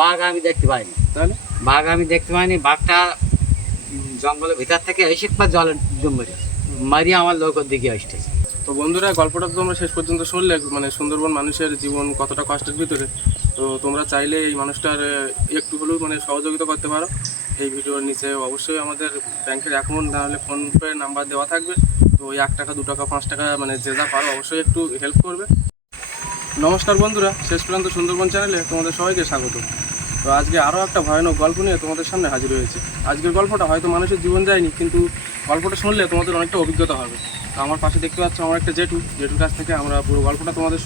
বাঘ আমি দেখতে পাইনি। তাহলে বাঘ আমি দেখতে পাইনি, বাঘটা জঙ্গলের ভিতর থেকে এসে একবার জলের ডুব মেরেছে, মারিয়ে আমার লোকের দিকে আসতেছে। তো বন্ধুরা, গল্পটা তো তোমরা শেষ পর্যন্ত শুনলে, মানে সুন্দরবন মানুষের জীবন কতটা কষ্টের ভিতরে। তো তোমরা চাইলে এই মানুষটার একটু হলেও মানে সহযোগিতা করতে পারো। এই ভিডিওর নিচে অবশ্যই আমাদের ব্যাংকের অ্যাকাউন্ট, নাহলে ফোনপে নাম্বার দেওয়া থাকবে। তো ওই 1 টাকা 2 টাকা 5 টাকা মানে যে যা পারো অবশ্যই একটু হেল্প করবে। নমস্কার বন্ধুরা, শেষ পর্যন্ত সুন্দরবন চ্যানেলে তোমাদের সবাইকে স্বাগত। তো আজকে আরও একটা ভয়ানক গল্প নিয়ে তোমাদের সামনে হাজির হয়েছে। আজকের গল্পটা হয়তো মানুষের জীবন যায়নি, কিন্তু গল্পটা শুনলে তোমাদের অনেকটা অভিজ্ঞতা হবে। তো আমার পাশে দেখতে পাচ্ছ আমার একটা জেঠুর কাছ থেকে আমরা পুরো গল্পটা তোমাদের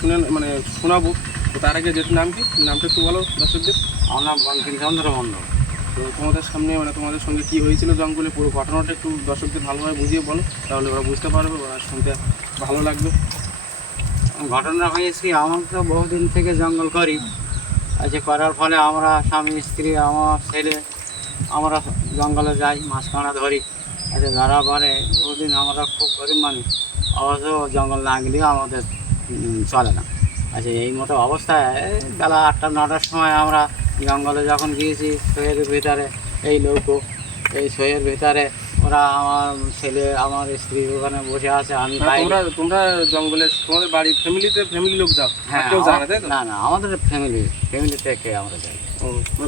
শোনাবো। তো তার আগে জেঠুর নাম কি, নামটা একটু বলো দর্শকদের। আমার নাম বঙ্কিমচন্দ্র মণ্ডল। তো তোমাদের সামনে তোমাদের সঙ্গে কী হয়েছিল জঙ্গলে, পুরো ঘটনাটা একটু দর্শকদের ভালোভাবে বুঝিয়ে বলো, তাহলে ওরা বুঝতে পারবে, ওরা শুনতে ভালো লাগবে। ঘটনা হয়েছে, আমার তো বহুদিন থেকে জঙ্গল করি। করার ফলে আমরা স্বামী স্ত্রী আমার ছেলে আমরা জঙ্গলে যাই, মাছ কাঁড়া ধরি। ধরার পরে বহুদিন আমরা খুব গরিব মানুষ, অবশ্য জঙ্গল না গেলেও আমাদের চলে না। এই মতো অবস্থায় বেলা 8টা 9টার সময় আমরা জঙ্গলে যখন গিয়েছি, শোয়ের ভিতরে এই শোয়ের ভিতরে ওরা আমার ছেলে আমার স্ত্রী ওখানে বসে আছে। আমি তোমরা জঙ্গলে তোমাদের বাড়ির ফ্যামিলি লোক যাও? হ্যাঁ, কেউ যায় না তাই তো? না, আমাদের ফ্যামিলি থেকে আমরা যাই।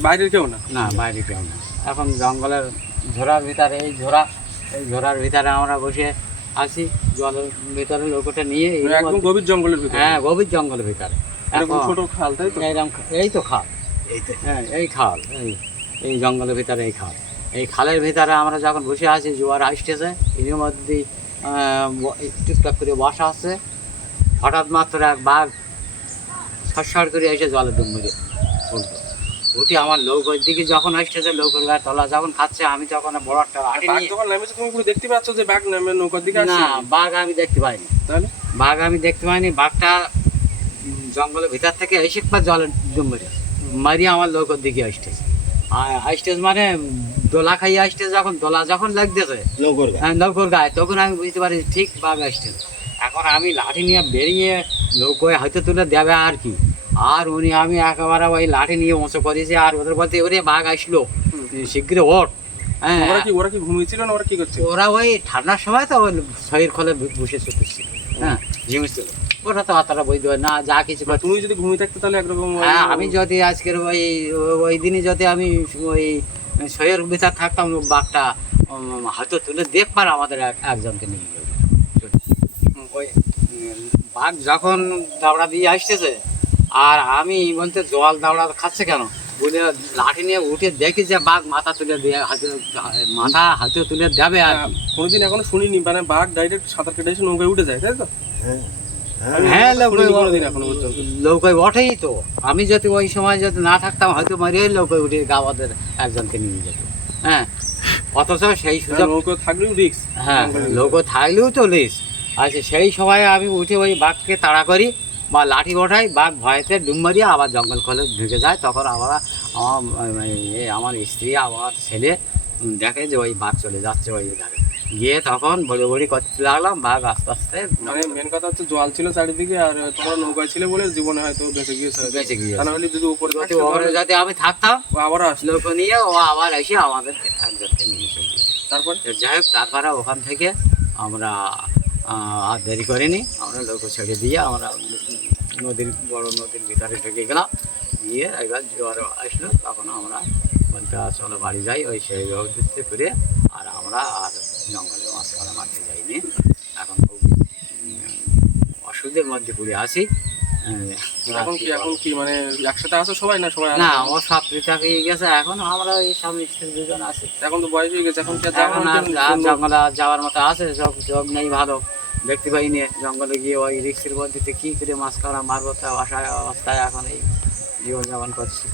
বাইরের কেউ না? না, বাইরে কেউ না। এখন জঙ্গলের ঝোড়ার ভিতরে এই ঝোড়ার ভিতরে আমরা বসে আছি, জলের ভিতরে লোকটা নিয়ে একদম গভীর জঙ্গলের ভিতরে। হ্যাঁ, গভীর জঙ্গলের ভিতরে। এখন ছোট খাল তাই তো? এই তো খাল, হ্যাঁ এই খাল, এই জঙ্গলের ভিতরে এই খালের ভিতরে আমরা যখন বসে আছি, জোয়ার আসতেছে, এর মধ্যে টুকটাক করে বসা আছে। হঠাৎ মাত্র এক বাঘ ছটছট করে এসে জলে ডুব মেরে উঠলো। উঠে আমার নৌকোর দিকে যখন আসতেছে, নৌকোর গায়ে তলা যখন খাচ্ছে, আমি তখন বড় একটা লাঠি নিয়ে। তুমি পুরো দেখতে পাচ্ছ যে বাঘ নৌকার দিকে আসছে? না, বাঘ আমি দেখতে পাইনি। তাহলে বাঘ আমি দেখতে পাইনি, বাঘটা জঙ্গলের ভিতর থেকে এসে একবার জলে ডুব মেরেছে, মারিয়ে আমার নৌকোর দিকে আসতেছে। আসতেছে মানে দোলা খাইয়ে আসতেছে, দোলা যখন লাগতেছে নৌকোর গায়ে, তখন আমি বুঝতে পারি ঠিক বাঘ আসতেছে। এখন আমি লাঠি নিয়ে বেরিয়ে নৌকোয় হয়তো তুলে দেবে আর কি, আর আমি একেবারে ওই লাঠি নিয়ে উঁচু করেছি, আর ওদের বলতে ওরে বাঘ আসলো, শীঘ্রই ওঠ। হ্যাঁ, ওরা কি ঘুমিয়েছিল না ওরা কি করছে? ওরা ওই ঠান্ডার সময় তো ওই শরীর খোলে বসে চুপছিল। হ্যাঁ, ঝিমিছিল। ওটা তো অতটা বুঝতে পারি না, যা কিছু। তুমি যদি ঘুমিয়ে থাকতে তাহলে একরকম। হ্যাঁ, আমি যদি আজকের ওই দিনই যদি আমি ওই শরীর ভিতর থাকতাম, বাঘটা হয়তো তুলে দেখবার আমাদের একজনকে নিয়ে যাবে। ওই বাঘ যখন দাবড়া দিয়ে আসতেছে, আর আমি বলতে জল দাবড়া খাচ্ছে কেন বলে লাঠি নিয়ে উঠে দেখি যে বাঘ মাথা তুলে দিয়ে হাতে তুলে দেবে। আর কোনোদিন এখনো শুনিনি মানে বাঘ ডাইরেক্ট সাঁতার কেটে এসে নৌকায় উঠে যায় তাই তো? হ্যাঁ, নৌকায় ওঠেই তো। আমি যদি ওই সময় যদি না থাকতাম, হয়তো মারিয়ে নৌকায় উঠে আমাদের একজনকে নিয়ে যেত। হ্যাঁ, অথচ সেই সুযোগ থাকলেও রিস্ক। হ্যাঁ, নৌকো থাকলেও তো রিস্ক। সেই সময় আমি উঠে ওই বাঘকে তাড়া করি বা লাঠি ওঠাই, বাঘ ভয়েতে ডুব মারিয়ে আবার জঙ্গল খোলে ঢুকে যায়। তখন আমার স্ত্রী আমার ছেলে দেখে যে ওই বাঘ চলে যাচ্ছে ওই ধারে, গিয়ে তখন বড়ি করতে লাগলাম। বাঘ আস্তে আস্তে, মানে মেন কথা হচ্ছে জল ছিল চারিদিকে, আর তোমরা নৌকায় ছিল বলে জীবনে হয়তো বেঁচে গিয়েছে। তাহলে যদি উপরে যদি আমি থাকতাম, ও আবার আসলো লোক নিয়ে, ও আবার এসে আমাদের একজনকে নিয়ে চলে যেত। তারপর যাই হোক, তারপরে ওখান থেকে আমরা আর দেরি করিনি, আমরা লোক ছেড়ে দিয়ে আমরা বড় নদীর ভিতরে ঢুকে গেলাম। গিয়ে এবার জোয়ার আসলো, তখন আমরা বলতে চলো বাড়ি যাই। ওই সেই ব্যবস্থা করে আর আমরা আর জঙ্গলে মাছ ধরা মারতে যাইনি। এখন খুব অসুবিধার মধ্যে পড়ে আসি। এখন কি মানে একসাথে আছো সবাই না? সবাই না, ও সব পৃথক হয়ে গেছে। এখন আমরা এই স্বামী স্ত্রী দুজন আছি। এখন তো বয়স হয়ে গেছে, এখন জঙ্গলে যাওয়ার মতো আছে, সব নেই ভালো। দেখতে পাইনি জঙ্গলে গিয়ে ওই রিক্সের মধ্যে কী করে মাছ খাওয়া মারবো, তা অবস্থায় এখন এই জীবনযাপন করছি।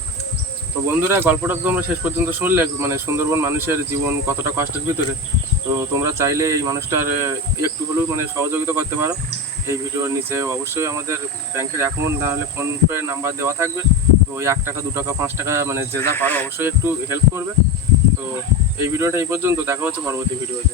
তো বন্ধুরা, গল্পটা তো তোমরা শেষ পর্যন্ত শুনলে, মানে সুন্দরবন মানুষের জীবন কতটা কষ্টের ভিতরে। তো তোমরা চাইলে এই মানুষটার একটু হলেও মানে সহযোগিতা করতে পারো। এই ভিডিওর নিচে অবশ্যই আমাদের ব্যাংকের অ্যাকাউন্ট, নাহলে ফোনপে নাম্বার দেওয়া থাকবে। তো ওই 1 টাকা 2 টাকা 5 টাকা মানে যে যা পারো অবশ্যই একটু হেল্প করবে। তো এই ভিডিওটা এই পর্যন্ত, দেখা হচ্ছে পরবর্তী ভিডিওতে।